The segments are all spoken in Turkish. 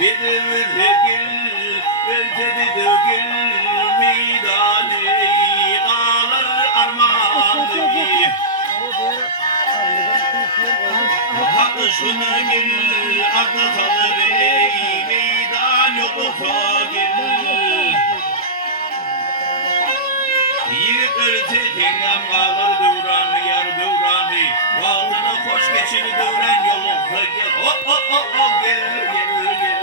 Bedevlegil, bedevlegil, meydanı kalır armağanı. Hakkı şunu gel, aklı kalır ey, meydan yoluna gel. Yiğit ölse tengem kalır devran, yar devranı. Vaktini hoş geçir devran yoluna gel. Hop hop hop hop gel gel gel.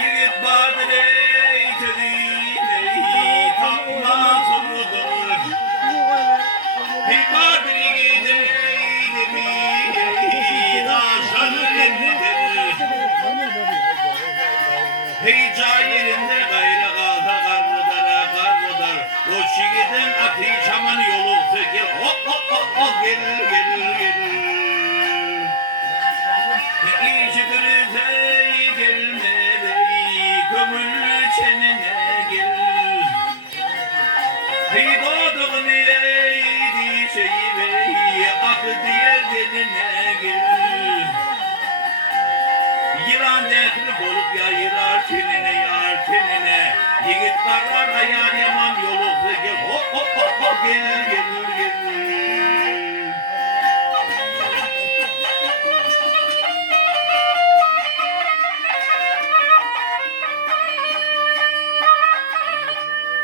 Yiğit badır ey tedin ey, tapma sorudur. Hey badır gidin ey demi, taşanır emmidir. Hey cahilinde gayrı kalsa karlıdara karlıdar. Koş yiğidin atı çaman yolu gel. Hop hop hop hop gel gel gel. İşidir ey gelme bey, kömür çenene gel. Hey doğduğun ey şeyi bey, ak diye denine gel. Yılan nekri bolup yayırar tenine yar tenine. Yiğit karar ayağın yaman yolu gel. Hop hop hop hop gel gel gel.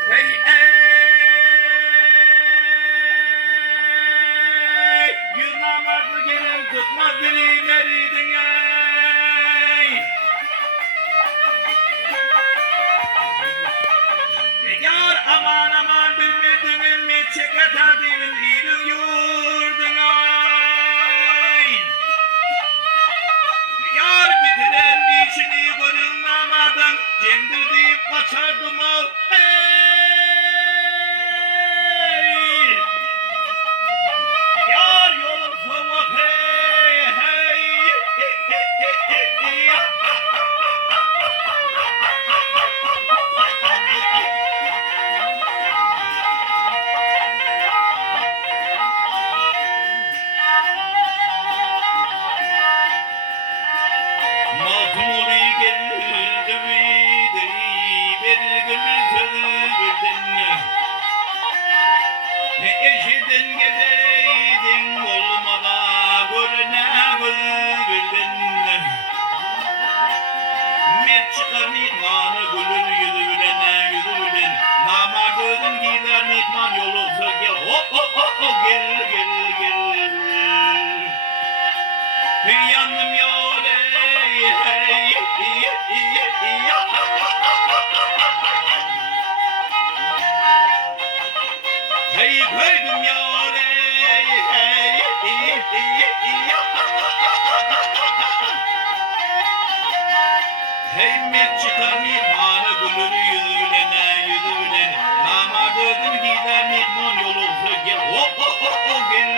Hey ey, yüz namazlı gelin tutmaz biri veridin ey. Yar aman aman bilmedin mi çeket adının iyinin yurdun ay. Yar bitiren işini görünmeden cendir deyip kaçardım ol ey. Yar yolum soğuk hey hey. Mahmuli geldi miydi, bir gün sözüydün. Ne eşidin gideydin olmadan, görüne güldün. Met çıkar mitmanı gülür yüzüne yüzüne. Nama gözün gider mitman yolu gel. Hop hop hop hop gel gel gel. Yandım yol ey hey. Hey koydum yol ey hey. Hey met çıkar mitmanı gülür yüzüne yüzüne. Nama gözün gider mitman yolu gel. Hop hop hop gel.